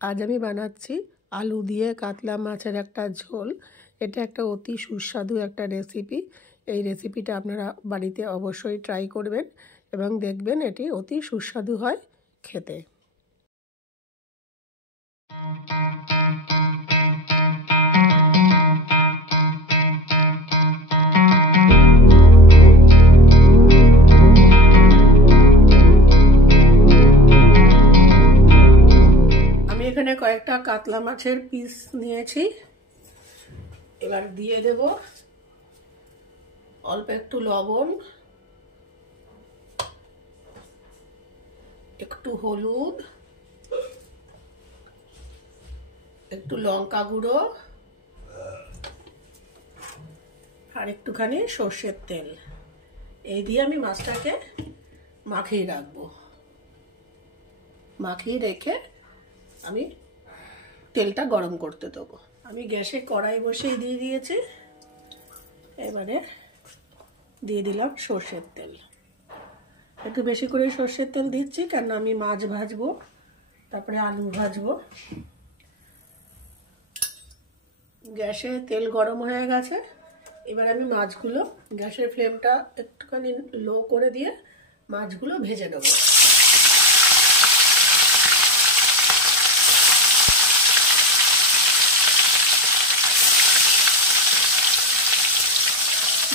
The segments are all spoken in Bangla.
আজ আমি বানাচ্ছি আলু দিয়ে কাতলা মাছের একটা ঝোল। এটা একটা অতি সুস্বাদু একটা রেসিপি। এই রেসিপিটা আপনারা বাড়িতে অবশ্যই ট্রাই করবেন এবং দেখবেন এটি অতি সুস্বাদু হয় খেতে। এখানে কয়েকটা কাতলা মাছের পিস নিয়েছি। এবার দিয়ে দেব অল্প একটু লবণ, একটু হলুদ, একটু লঙ্কা গুঁড়ো আর একটুখানি সর্ষের তেল। এই দিয়ে আমি মাছটাকে মাখিয়ে রাখবো। মাখিয়ে রেখে আমি তেলটা গরম করতে দেবো। আমি গ্যাসে কড়াই বসিয়ে দিয়ে দিয়েছি। এবারে দিয়ে দিলাম সর্ষের তেল। একটু বেশি করে সর্ষের তেল দিচ্ছি, কেন আমি মাছ ভাজবো, তারপরে আলু ভাজবো। গ্যাসে তেল গরম হয়ে গেছে। এবার আমি মাছগুলো গ্যাসের ফ্লেমটা একটুখানি লো করে দিয়ে মাছগুলো ভেজে নেব।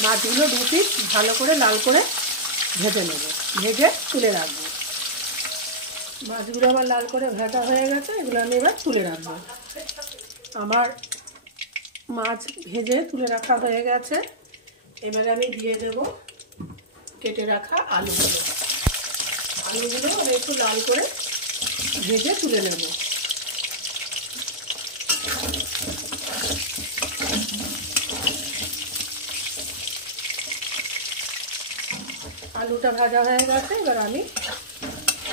মাছগুলো দু পিস ভালো করে লাল করে ভেজে নেব, ভেজে তুলে রাখবো। মাছগুলো আমার লাল করে ভাজা হয়ে গেছে, এগুলো আমি এবার তুলে রাখবো। আমার মাছ ভেজে তুলে রাখা হয়ে গেছে। এবারে আমি দিয়ে দেব কেটে রাখা আলুগুলো। আলুগুলো আমি একটু লাল করে ভেজে তুলে নেব। আলুটা ভাজা হয়ে গেছে, এবার আমি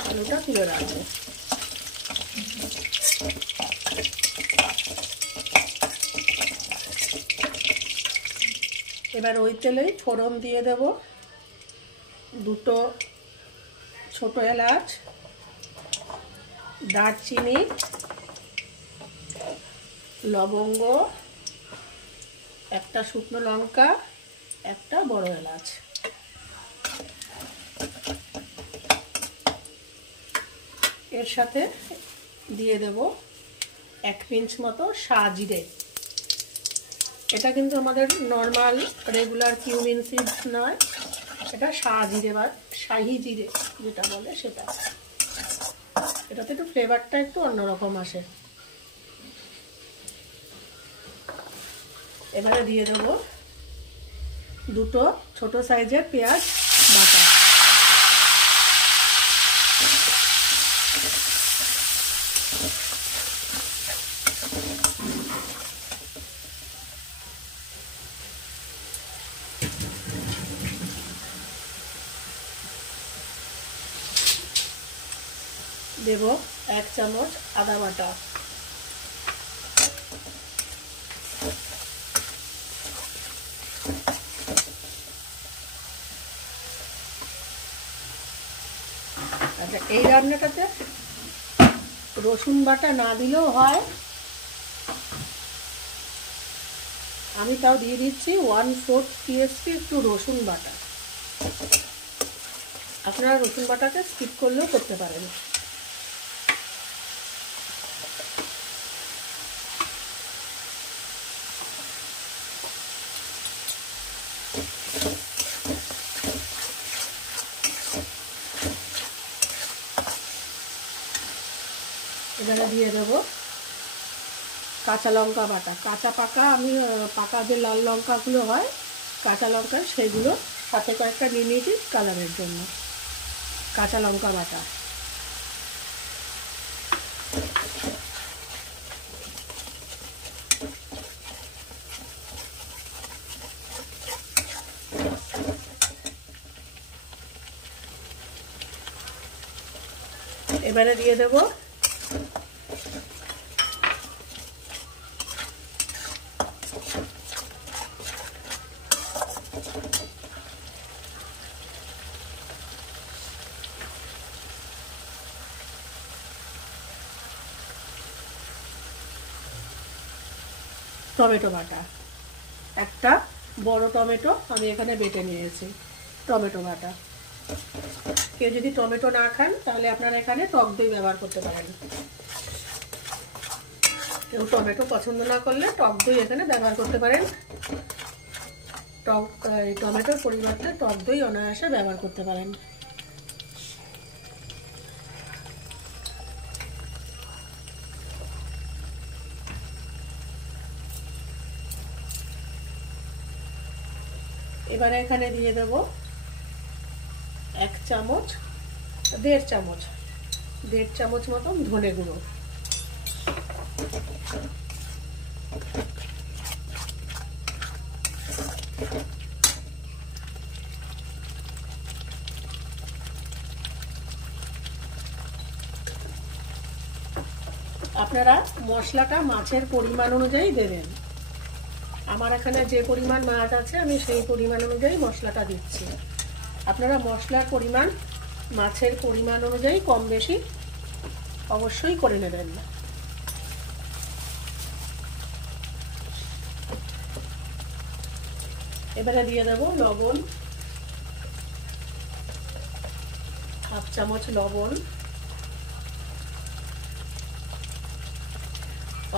আলুটা তুলে রাখবো। এবার ওই তেলেই ফোড়ন দিয়ে দেব দুটো ছোট এলাচ, দারচিনি, লবঙ্গ, একটা শুকনো লঙ্কা, একটা বড় এলাচ। এর সাথে দিয়ে দেব 1 পিঞ্চ মতো সাজিরে। এটা কিন্তু আমাদের নর্মাল রেগুলার কিউমিন সিডস নয়, এটা সাজিরে বা শাহি জিরে যেটা বলে সেটা। এটাতে একটু ফ্লেভারটা একটু অন্যরকম আসে। এবারে দিয়ে দেব দুটো ছোট সাইজের পেঁয়াজ বাটা। দেব 1 চামচ আদা বাটা। আচ্ছা, এই রান্নাটাতে রসুন বাটা না দিলেও হয়, আমি তাও দিয়ে দিচ্ছি 1/4 টিস্পুন একটু রসুন বাটা। আপনারা রসুন বাটাকে স্কিপ করলেও করতে পারেন। এবারে দিয়ে দেবো কাঁচা লঙ্কা বাটা। কাঁচা পাকা আমি পাকা যে লাল লঙ্কাগুলো হয় কাঁচা লঙ্কা, সেগুলো সাথে কয়েকটা নিয়ে নিয়েছি কালারের জন্য। কাঁচা লঙ্কা বাটা। এবারে দিয়ে দেবো টমেটো বাটা, একটা বড় টমেটো আমি এখানে বেটে নিয়েছি, টমেটো বাটা। কেউ যদি টমেটো না খান তাহলে আপনারা এখানে টক দই ব্যবহার করতে পারেন। কেউ টমেটো পছন্দ না করলে টক দই এখানে ব্যবহার করতে পারেন। টমেটোর পরিবর্তে টক দই অনায়াসে ব্যবহার করতে পারেন। এবারে এখানে দিয়ে দেব 1 চামচ, 1.5 চামচ, 1.5 চামচ মতন ধনে গুঁড়ো। আপনারা মশলাটা মাছের পরিমাণ অনুযায়ী দেবেন। আমার এখানে যে পরিমাণ মাছ আছে আমি সেই পরিমাণ অনুযায়ী মশলাটা দিচ্ছি। আপনারা মশলার পরিমাণ মাছের পরিমাণ অনুযায়ী কম বেশি অবশ্যই করে নেবেন। এবারে দিয়ে দেব লবণ, 1/2 চামচ লবণ,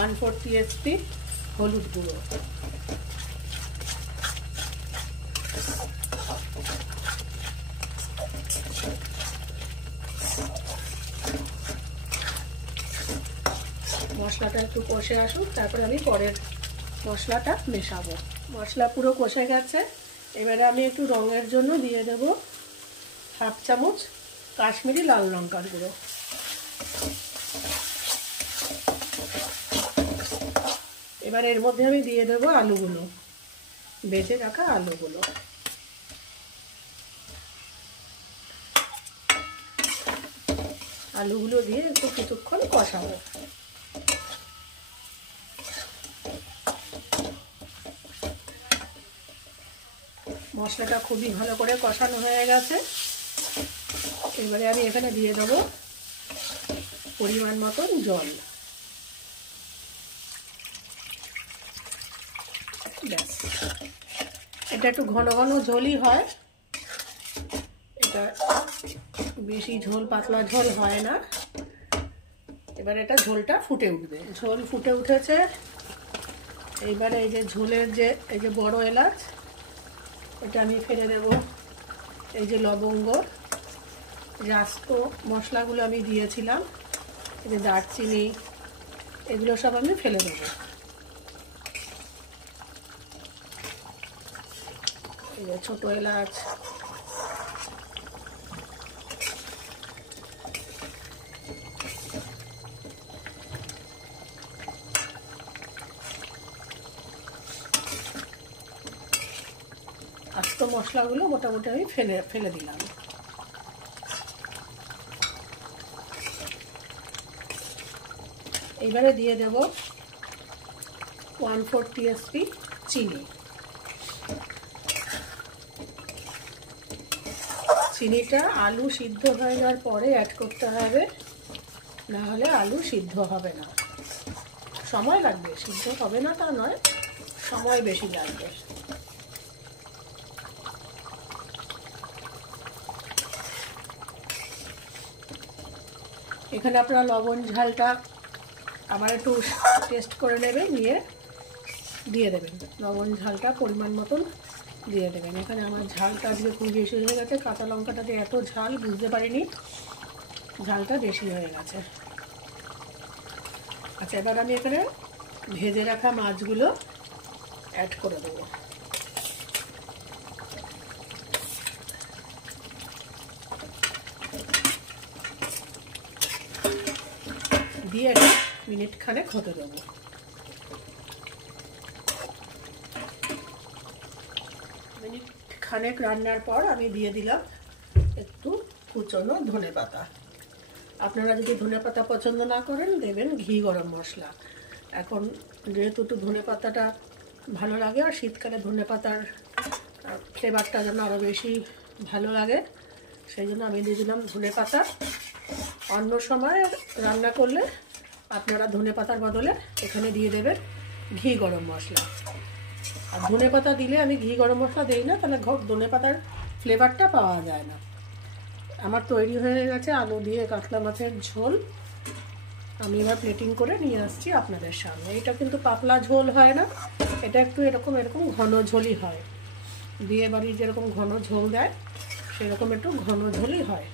1/4 টিস্পুন হলুদ গুঁড়ো, মশলাটা একটু কষে আসুক, তারপরে আমি পরের মশলাটা মেশাবো। মশলা পুরো কষে গেছে। এবারে আমি একটু রঙের জন্য দিয়ে দেব 1/2 চামচ কাশ্মীরি লাল লঙ্কার গুঁড়ো। এবার এর মধ্যে আমি দিয়ে দেব আলুগুলো, ভেজে রাখা আলুগুলো। আলুগুলো দিয়ে একটু কিছুক্ষণ কষাবো। মশলাটা খুবই ভালো করে কষানো হয়ে গেছে। এবারে আমি এখানে দিয়ে দেবো পরিমাণ মতন জল। ব্যাস, এটা একটু ঘন ঘন ঝোলই হয়, এটা বেশি ঝোল পাতলা ঝোল হয় না। এবার এটা ঝোলটা ফুটে উঠবে। ঝোল ফুটে উঠেছে। এইবারে এই যে ঝোলের এই যে বড় এলাচ, এটা আমি ফেলে দেব। এই যে লবঙ্গ, আস্ত মশলাগুলো আমি দিয়েছিলাম, এই যে দারচিনি, এগুলো সব আমি ফেলে দেবো। এই যে ছোট এলাচ, আস্ত মশলাগুলো মোটামুটি আমি ফেলে দিলাম। এবারে দিয়ে দেব 1/4 টিস্পুন চিনি। চিনিটা আলু সিদ্ধ হয়ে যাওয়ার পরে অ্যাড করতে হবে, না হলে আলু সিদ্ধ হবে না। সময় লাগবে, সিদ্ধ হবে না তা নয়, সময় বেশি লাগবে। এখানে আপনারা লবণ ঝালটা আবার একটু টেস্ট করে নেবেন, নিয়ে দিয়ে দেবেন। লবণ ঝালটা পরিমাণ মতন দিয়ে দেবেন। এখানে আমার ঝালটা আজকে খুব বেশি হয়ে গেছে, কাঁচা লঙ্কাটাতে এত ঝাল বুঝতে পারিনি, ঝালটা বেশি হয়ে গেছে। আচ্ছা, এবার আমি এখানে ভেজে রাখা মাছগুলো অ্যাড করে দেবো। দিয়ে এটা মিনিট খানেক হতে দেবো। মিনিট খানেক রান্নার পর আমি দিয়ে দিলাম একটু কুচনো ধনেপাতা। আপনারা যদি ধনেপাতা পছন্দ না করেন, দেবেন ঘি গরম মশলা। এখন যেহেতু একটু ধনেপাতাটা ভালো লাগে, আর শীতকালে ধনেপাতার ফ্লেভারটা যেন আরও বেশি ভালো লাগে, সেই জন্য আমি দিয়ে দিলাম ধনেপাতা। অন্য সময় রান্না করলে আপনারা ধনেপাতার বদলে এখানে দিয়ে দেবেন ঘি গরম মশলা। আর ধনে পাতা দিলে আমি ঘি গরম মশলা দিই না, তাহলে ধনে পাতার ফ্লেভারটা পাওয়া যায় না। আমার তৈরি হয়ে গেছে আলু দিয়ে কাতলা মাছের ঝোল। আমি এবার প্লেটিং করে নিয়ে আসছি আপনাদের সামনে। এটা কিন্তু পাতলা ঝোল হয় না, এটা একটু এরকম ঘন ঝোলই হয়। বিয়ে বাড়ি যেরকম ঘন ঝোল দেয় সেরকম একটু ঘন ঝোলই হয়।